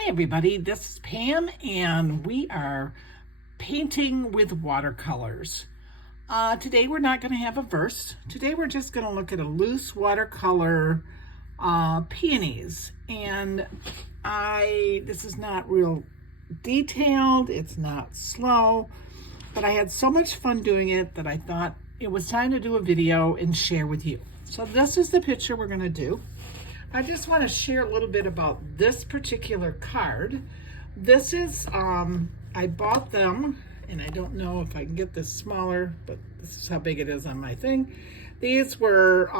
Hi everybody, this is Pam and we are painting with watercolors. Today we're not going to have a verse. Today we're just going to look at a loose watercolor peonies. And this is not real detailed, it's not slow, but I had so much fun doing it that I thought it was time to do a video and share with you. So this is the picture we're going to do. I just want to share a little bit about this particular card. This is, I bought them, and I don't know if I can get this smaller, but this is how big it is on my thing. These were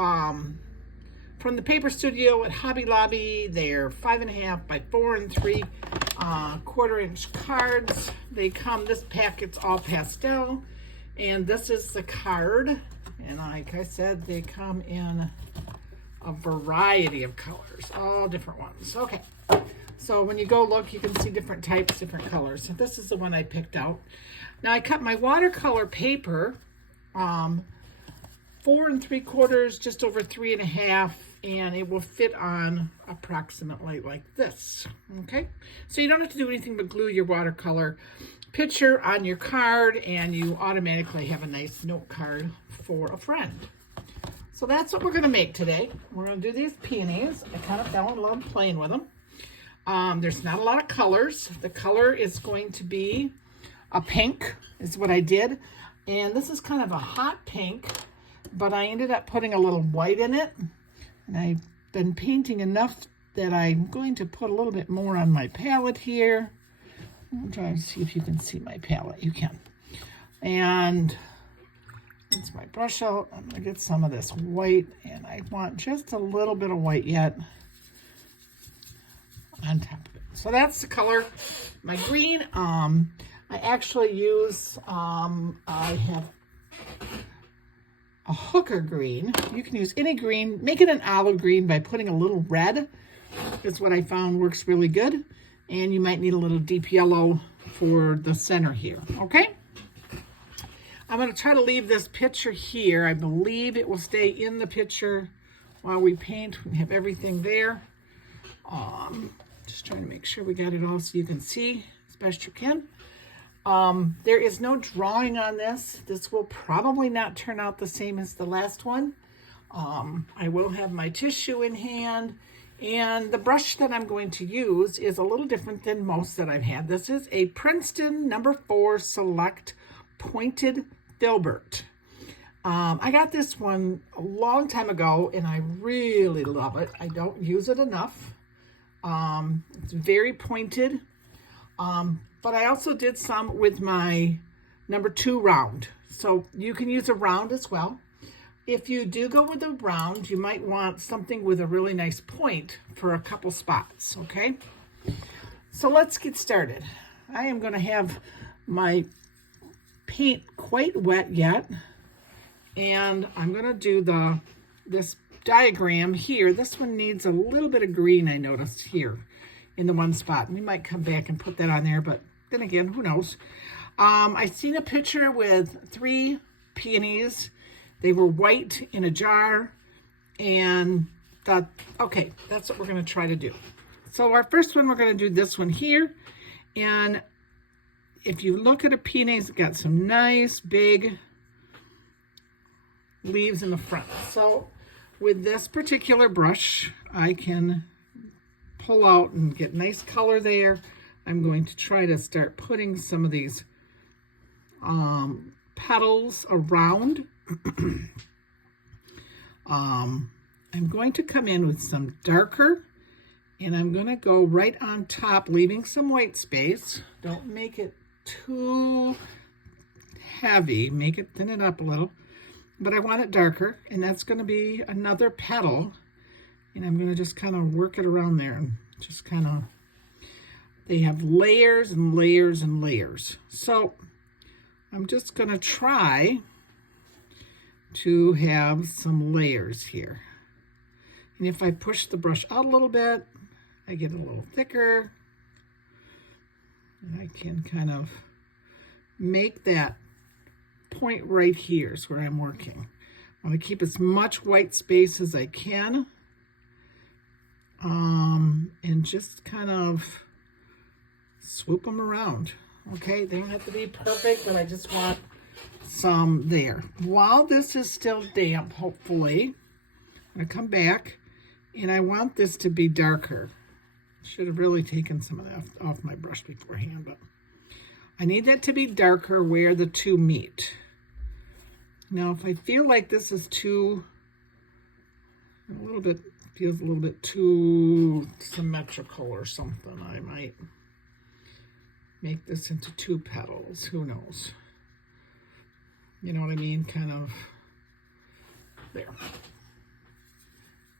from the paper studio at Hobby Lobby. They're 5.5 by 4 3/4 inch cards. They come, this packet's all pastel, and this is the card. And like I said, they come in a variety of colors, all different ones. Okay, so when you go look, you can see different types, different colors. So this is the one I picked out. Now I cut my watercolor paper 4 3/4, just over 3.5, and it will fit on approximately like this. Okay, so you don't have to do anything but glue your watercolor picture on your card, and you automatically have a nice note card for a friend. So that's what we're going to make today. We're going to do these peonies. I kind of fell in love playing with them. There's not a lot of colors. The color is going to be a pink, is what I did. And this is kind of a hot pink, but I ended up putting a little white in it. And I've been painting enough that I'm going to put a little bit more on my palette here. I'm trying to see if you can see my palette. You can. And that's my brush out. I'm going to get some of this white, and I want just a little bit of white yet on top of it. So that's the color. My green, I actually use, I have a hooker green. You can use any green. Make it an olive green by putting a little red. Is what I found works really good. And you might need a little deep yellow for the center here, okay? I'm going to try to leave this picture here. I believe it will stay in the picture while we paint. We have everything there. Just trying to make sure we got it all so you can see as best you can. There is no drawing on this. This will probably not turn out the same as the last one. I will have my tissue in hand. And the brush that I'm going to use is a little different than most that I've had. This is a Princeton No. 4 Select Pointed Filbert. I got this one a long time ago, and I really love it. I don't use it enough. It's very pointed. But I also did some with my No. 2 round. So you can use a round as well. If you do go with a round, you might want something with a really nice point for a couple spots, okay? So let's get started. I am going to have my paint quite wet yet, and I'm going to do this diagram here. This one needs a little bit of green, I noticed here in the one spot. We might come back and put that on there, but then again, who knows? I seen a picture with 3 peonies. They were white in a jar, and thought, okay, that's what we're going to try to do. So our first one, we're going to do this one here. And if you look at a peony, it's got some nice big leaves in the front. So with this particular brush, I can pull out and get nice color there. I'm going to try to start putting some of these petals around. I'm going to come in with some darker, and I'm going to go right on top, leaving some white space. Don't make it too heavy. Make it, thin it up a little, but I want it darker, and that's going to be another petal, and I'm going to just kind of work it around there, and just kind of, they have layers and layers and layers. So I'm just going to try to have some layers here. And if I push the brush out a little bit, I get a little thicker. And I can kind of make that point right here is where I'm working. I want to keep as much white space as I can. And just kind of swoop them around. Okay, they don't have to be perfect, but I just want some there. While this is still damp, hopefully, I'm going to come back, and I want this to be darker. Should have really taken some of that off my brush beforehand, but I need that to be darker where the two meet. Now, if I feel like this is too, feels a little bit too symmetrical or something, I might make this into 2 petals. Who knows? You know what I mean? Kind of there.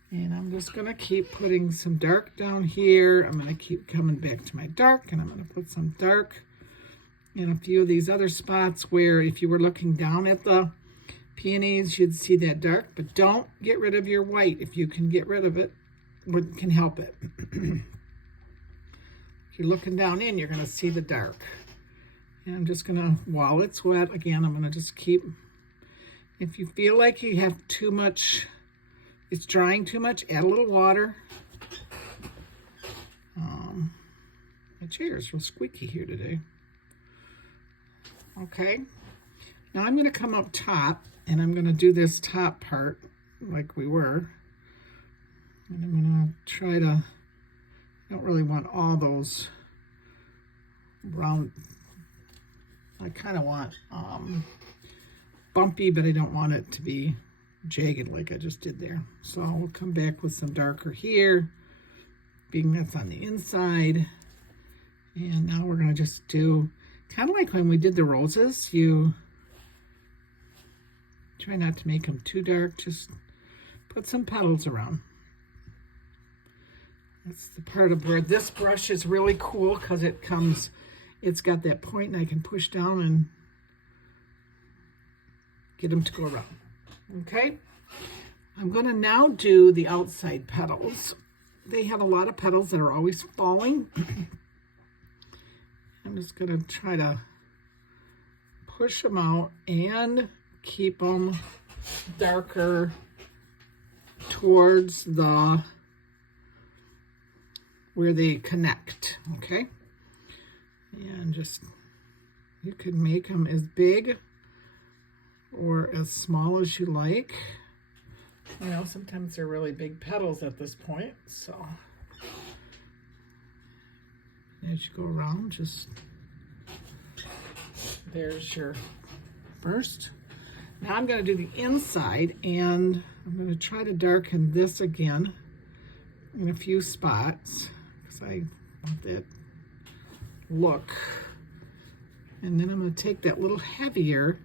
And I'm just going to keep putting some dark down here. I'm going to keep coming back to my dark, and I'm going to put some dark in a few of these other spots where if you were looking down at the peonies, you'd see that dark, but don't get rid of your white. If you can get rid of it, what can help it? If you're looking down in, you're going to see the dark. And I'm just going to, while it's wet, again, I'm going to just keep, if you feel like you have too much, it's drying too much, add a little water. My chair is real squeaky here today. Okay. Now I'm going to come up top, and I'm going to do this top part like we were. And I'm going to try to, I don't really want all those round, I kind of want bumpy, but I don't want it to be jagged like I just did there. So we'll come back with some darker here, being that's on the inside. And now we're going to just do, kind of like when we did the roses, you try not to make them too dark, just put some petals around. That's the part of where this brush is really cool, because it's got that point, and I can push down and get them to go around. Okay, I'm going to now do the outside petals. They have a lot of petals that are always falling. I'm just going to try to push them out and keep them darker towards the where they connect. Okay, and just, you can make them as big or as small as you like. You know, sometimes they're really big petals at this point, so as you go around, just, there's your first. Now I'm going to do the inside, and I'm going to try to darken this again in a few spots, because I want that look. And then I'm going to take that little heavier,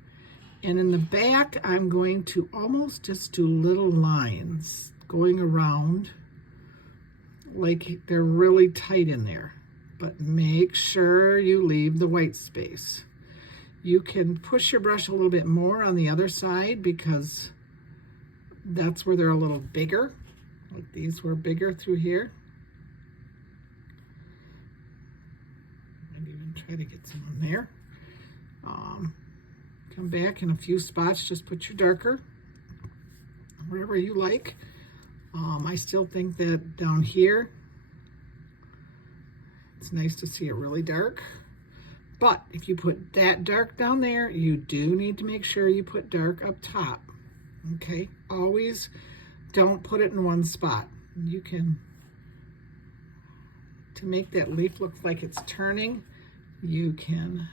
and in the back I'm going to almost just do little lines going around like they're really tight in there, but make sure you leave the white space. You can push your brush a little bit more on the other side, because that's where they're a little bigger, like these were bigger through here. Maybe even try to get some in there. Come back in a few spots, just put your darker wherever you like. I still think that down here, it's nice to see it really dark. But if you put that dark down there, you do need to make sure you put dark up top. Okay, always don't put it in one spot. You can, to make that leaf look like it's turning, you can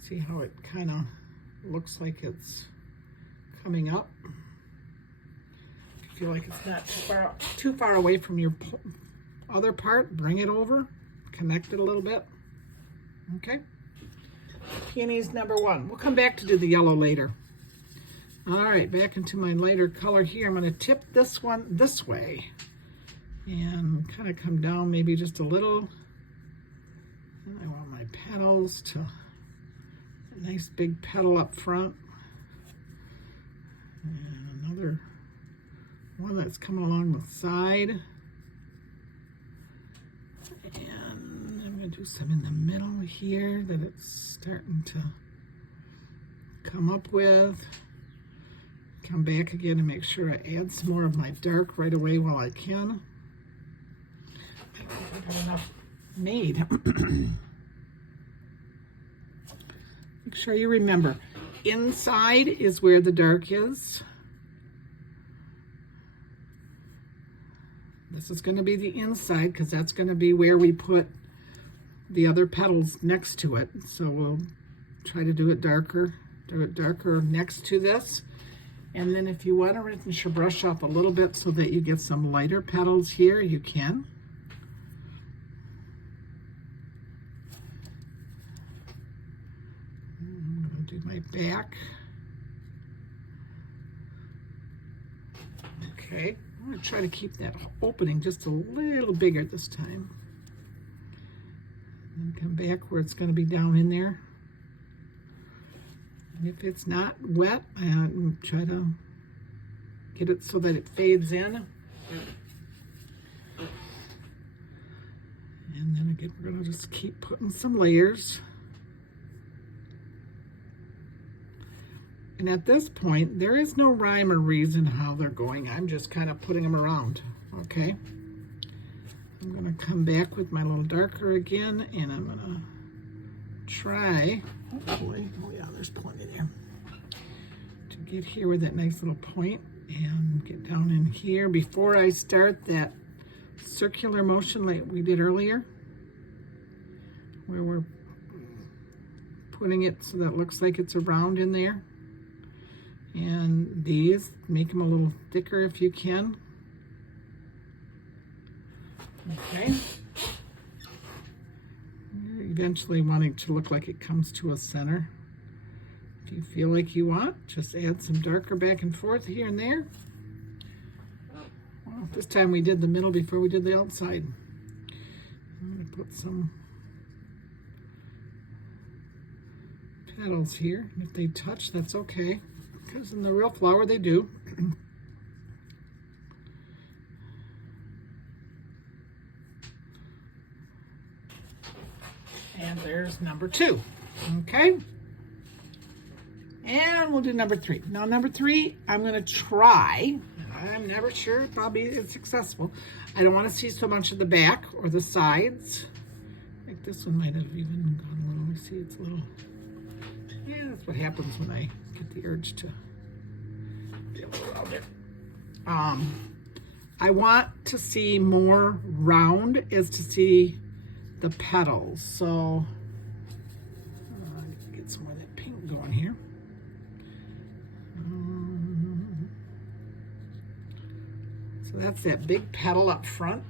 see how it kind of looks like it's coming up. If you feel like it's not too far away from your other part, bring it over, connect it a little bit. Okay, Peonies number 1. We'll come back to do the yellow later. All right, back into my lighter color here. I'm going to tip this one this way and kind of come down maybe just a little. And I want my petals to, a nice big petal up front. And another one that's coming along the side. And I'm going to do some in the middle here that it's starting to come up with. Come back again and make sure I add some more of my dark right away while I can. I got enough made. Make sure you remember, inside is where the dark is. This is going to be the inside because that's going to be where we put the other petals next to it. So we'll try to do it darker next to this. And then if you want to rinse your brush off a little bit so that you get some lighter petals here, you can. I'm going to do my back. Okay, I'm going to try to keep that opening just a little bigger this time. And come back where it's going to be down in there. And if it's not wet, try to get it so that it fades in. And then again, we're going to just keep putting some layers. And at this point, there is no rhyme or reason how they're going. I'm just kind of putting them around, okay? I'm going to come back with my little darker again, and I'm going to try, hopefully, oh yeah, there's plenty there, to get here with that nice little point and get down in here before I start that circular motion like we did earlier, where we're putting it so that it looks like it's around in there. And these, make them a little thicker if you can. Okay. You're eventually wanting to look like it comes to a center. If you feel like you want, just add some darker back and forth here and there. Well, this time we did the middle before we did the outside. I'm going to put some petals here. If they touch, that's okay, because in the real flower they do. And there's number 2. Okay. And we'll do number 3. Now number 3, I'm going to try. I'm never sure if I'll be successful. I don't want to see so much of the back or the sides. I think this one might have even gone a little. Let me see, it's a little. Yeah, that's what happens when I get the urge to be able to round it. I want to see more round as to see the petals. So I need to get some more of that pink going here. So that's that big petal up front.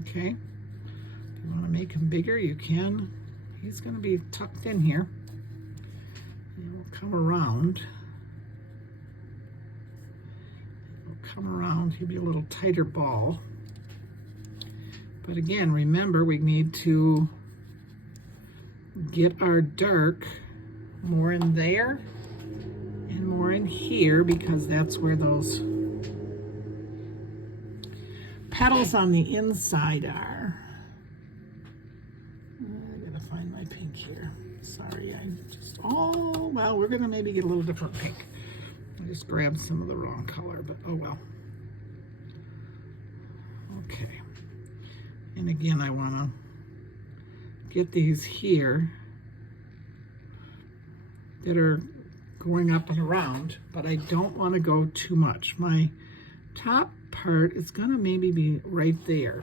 Okay. If you want to make him bigger, you can. He's going to be tucked in here. And we'll come around. He'll be a little tighter ball. But again, remember, we need to get our dark more in there and more in here, because that's where those petals on the inside are. I gotta find my pink here. Sorry, oh, well, we're gonna maybe get a little different pink. I just grabbed some of the wrong color, but oh well. Okay. And again, I want to get these here that are going up and around, but I don't want to go too much. My top part is going to maybe be right there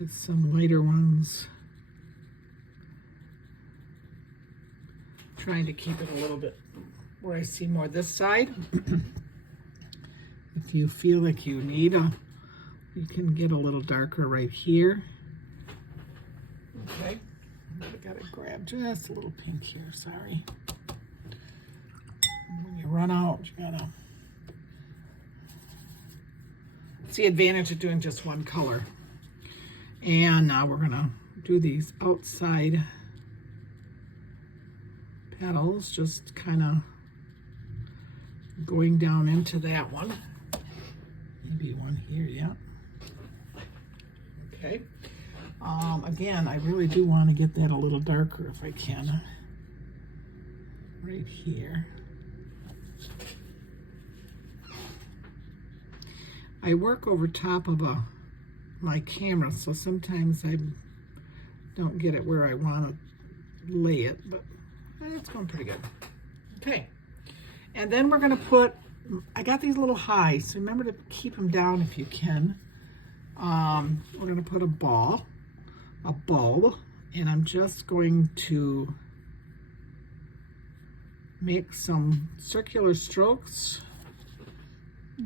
with some lighter ones. Trying to keep it a little bit where I see more this side. If you feel like you need you can get a little darker right here. Okay, I gotta grab just a little pink here, sorry. And when you run out, you gotta. It's the advantage of doing just one color. And now we're gonna do these outside petals, just kind of going down into that one. Maybe one here, yeah. Okay. Again, I really do want to get that a little darker if I can. Right here. I work over top of a my camera, so sometimes I don't get it where I want to lay it, but it's going pretty good. Okay, and then we're going to put, I got these little highs, so remember to keep them down if you can. We're going to put a bulb, and I'm just going to make some circular strokes,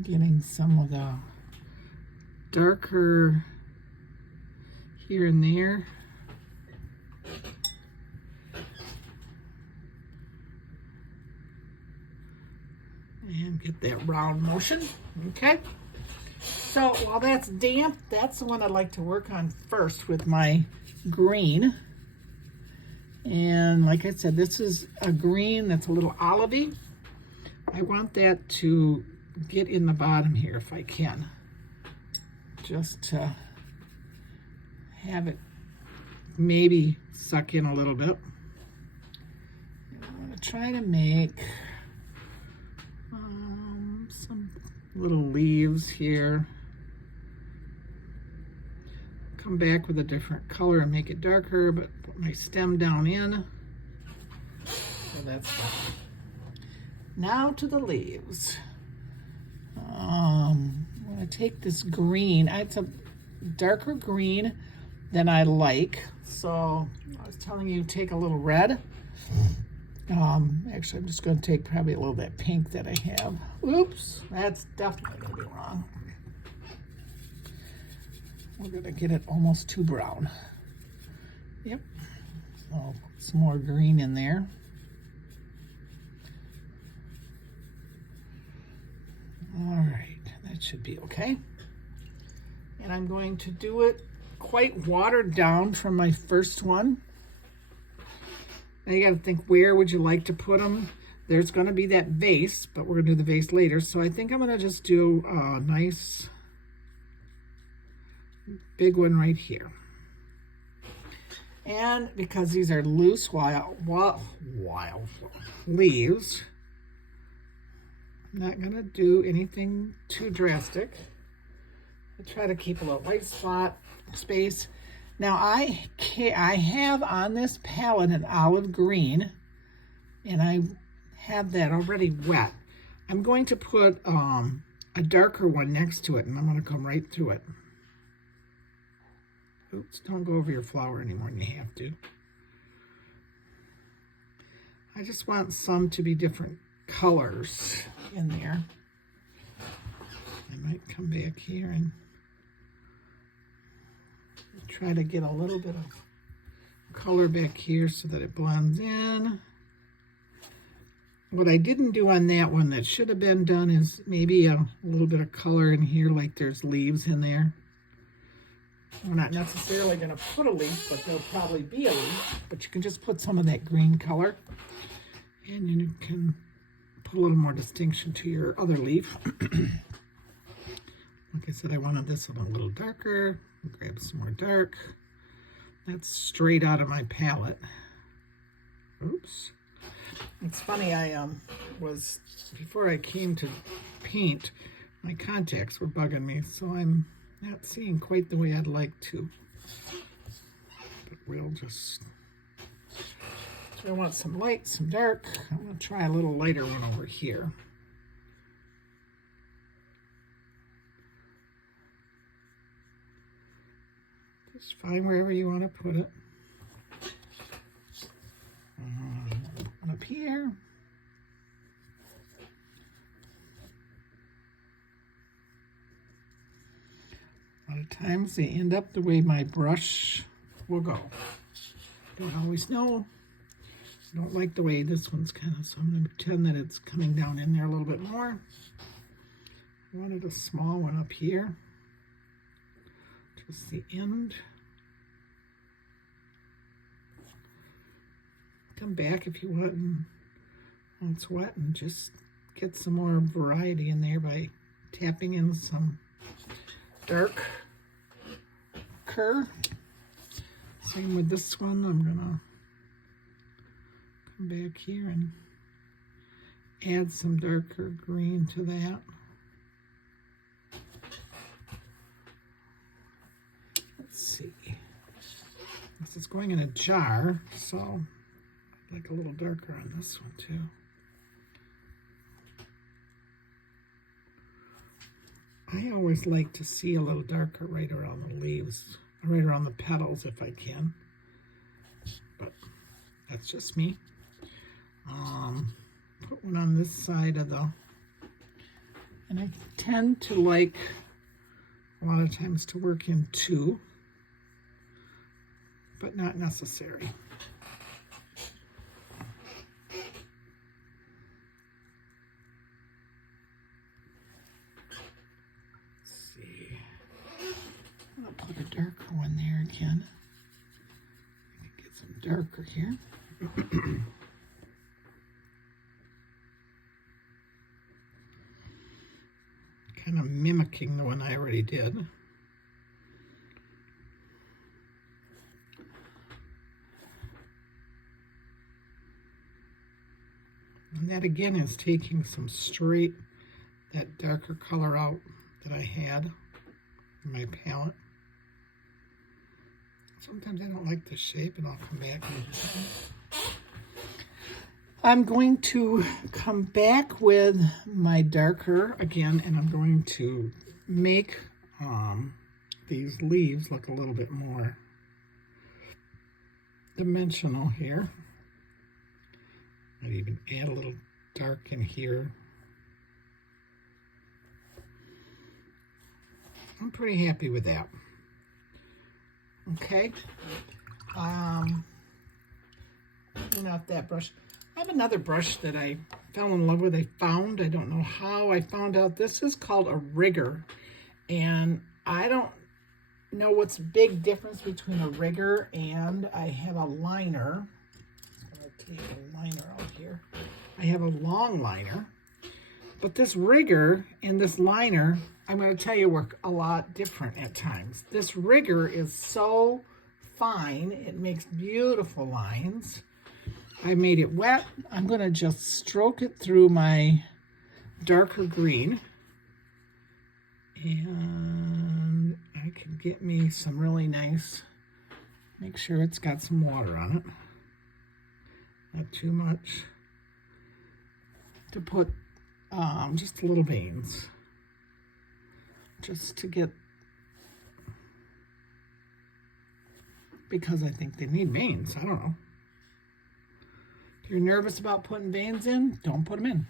getting some of the darker here and there. And get that round motion, okay? So while that's damp, that's the one I'd like to work on first with my green. And like I said, this is a green that's a little olivey. I want that to get in the bottom here if I can, just to have it maybe suck in a little bit. And I'm going to try to make some little leaves here. Come back with a different color and make it darker, but put my stem down in. So that's fine. Now to the leaves. I'm going to take this green. It's a darker green than I like. So I was telling you, take a little red. Actually, I'm just going to take probably a little bit pink that I have. Oops, that's definitely going to be wrong. We're going to get it almost too brown. Yep. So I'll put some more green in there. All right, that should be okay. And I'm going to do it quite watered down from my first one. Now you got to think, where would you like to put them? There's going to be that vase, but we're going to do the vase later. So I think I'm going to just do a nice big one right here. And because these are loose wild leaves, I'm not going to do anything too drastic. I try to keep a little white spot space. Now I have on this palette an olive green, and I have that already wet. I'm going to put a darker one next to it, and I'm going to come right through it. Oops, don't go over your flower any more than you have to. I just want some to be different colors in there. I might come back here and try to get a little bit of color back here so that it blends in. What I didn't do on that one that should have been done is maybe a little bit of color in here, like there's leaves in there. We're not necessarily going to put a leaf, but there'll probably be a leaf. But you can just put some of that green color, and you can put a little more distinction to your other leaf. Like I said, I wanted this one a little darker. Grab some more dark. That's straight out of my palette. Oops. It's funny, before I came to paint, my contacts were bugging me, so I'm not seeing quite the way I'd like to. But we'll just, so I want some light, some dark. I'm going to try a little lighter one over here. Just find wherever you want to put it. One up here. A lot of times they end up the way my brush will go. Don't always know. I don't like the way this one's kind of, so I'm going to pretend that it's coming down in there a little bit more. I wanted a small one up here. Just the end. Come back if you want, and when it's wet, and just get some more variety in there by tapping in some dark ochre. Same with this one. I'm gonna come back here and add some darker green to that. let's see. This is going in a jar, so I'd like a little darker on this one too. I always like to see a little darker right around the leaves, right around the petals if I can. But that's just me. Put one on this side of the, and I tend to like a lot of times to work in two, but not necessary. I'll put a darker one there again. Get some darker here. Kind of mimicking the one I already did. And that again is taking some straight, that darker color out that I had in my palette. Sometimes I don't like the shape, and I'll come back and do something. I'm going to come back with my darker again, and I'm going to make these leaves look a little bit more dimensional here. I'd even add a little dark in here. I'm pretty happy with that. Okay. Not that brush. I have another brush that I fell in love with. I don't know how I found out. This is called a rigger. And I don't know what's the big difference between a rigger and I have a liner. I'm going to take a liner out here. I have a long liner. But this rigger and this liner, I'm going to tell you, work a lot different at times. This rigger is so fine. It makes beautiful lines. I made it wet. I'm going to just stroke it through my darker green. And I can get me some really nice, make sure it's got some water on it. Not too much. To put just little veins. Just to get, because I think they need veins. I don't know. If you're nervous about putting veins in, don't put them in.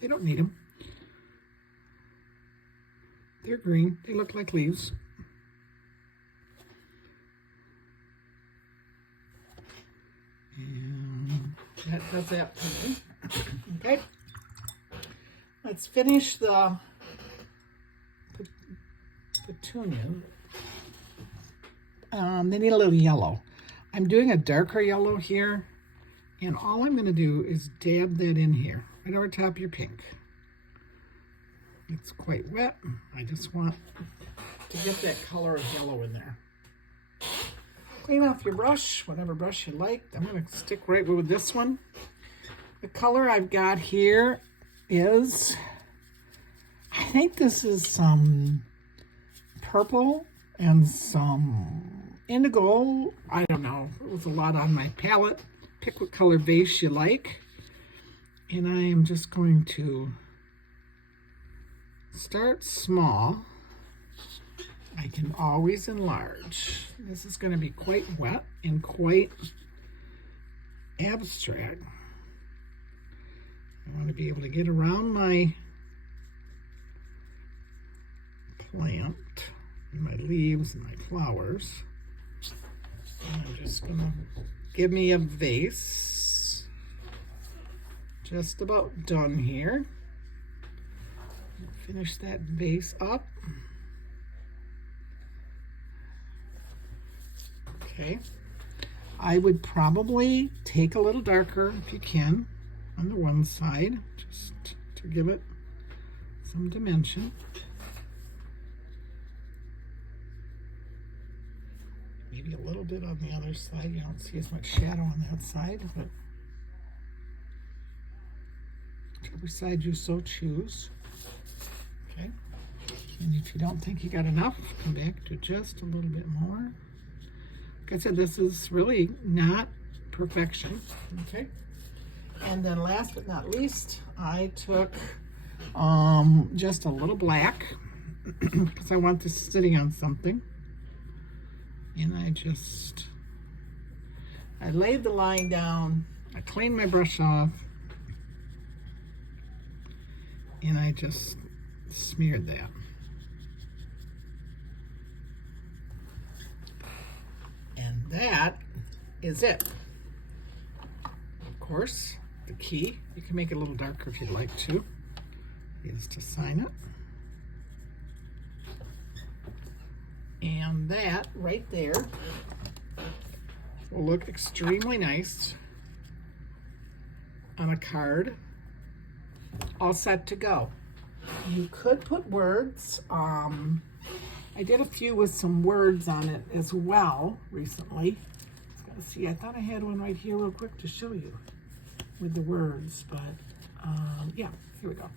They don't need them. They're green. They look like leaves. And that does that for me. Okay. Let's finish the petunia. They need a little yellow. I'm doing a darker yellow here. And all I'm going to do is dab that in here, right over top of your pink. It's quite wet. I just want to get that color of yellow in there. Clean off your brush, whatever brush you like. I'm going to stick right with this one. The color I've got here is, I think this is some purple and some indigo. I don't know. It was a lot on my palette. Pick what color base you like. And I am just going to start small. I can always enlarge. This is going to be quite wet and quite abstract. I want to be able to get around my plant and my leaves and my flowers. And I'm just going to give me a vase. Just about done here. Finish that vase up. Okay. I would probably take a little darker if you can on the one side, just to give it some dimension. Maybe a little bit on the other side. You don't see as much shadow on that side, but whichever side you so choose. Okay. And if you don't think you got enough, come back to just a little bit more. Like I said, this is really not perfection, okay? And then last but not least, I took just a little black because I want this sitting on something. And I laid the line down, I cleaned my brush off, and I just smeared that. And that is it. Of course, the key, you can make it a little darker if you'd like to, is to sign it. And that right there will look extremely nice on a card, all set to go. You could put words. I did a few with some words on it as well recently. Let's see, I thought I had one right here real quick to show you with the words, but yeah, here we go.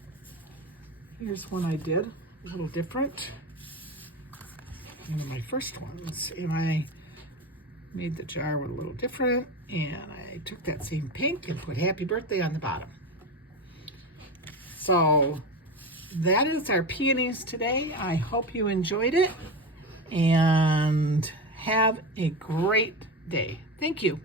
Here's one I did, a little different. One of my first ones, and I made the jar a little different, and I took that same pink and put happy birthday on the bottom. So that is our peonies today. I hope you enjoyed it, and have a great day. Thank you.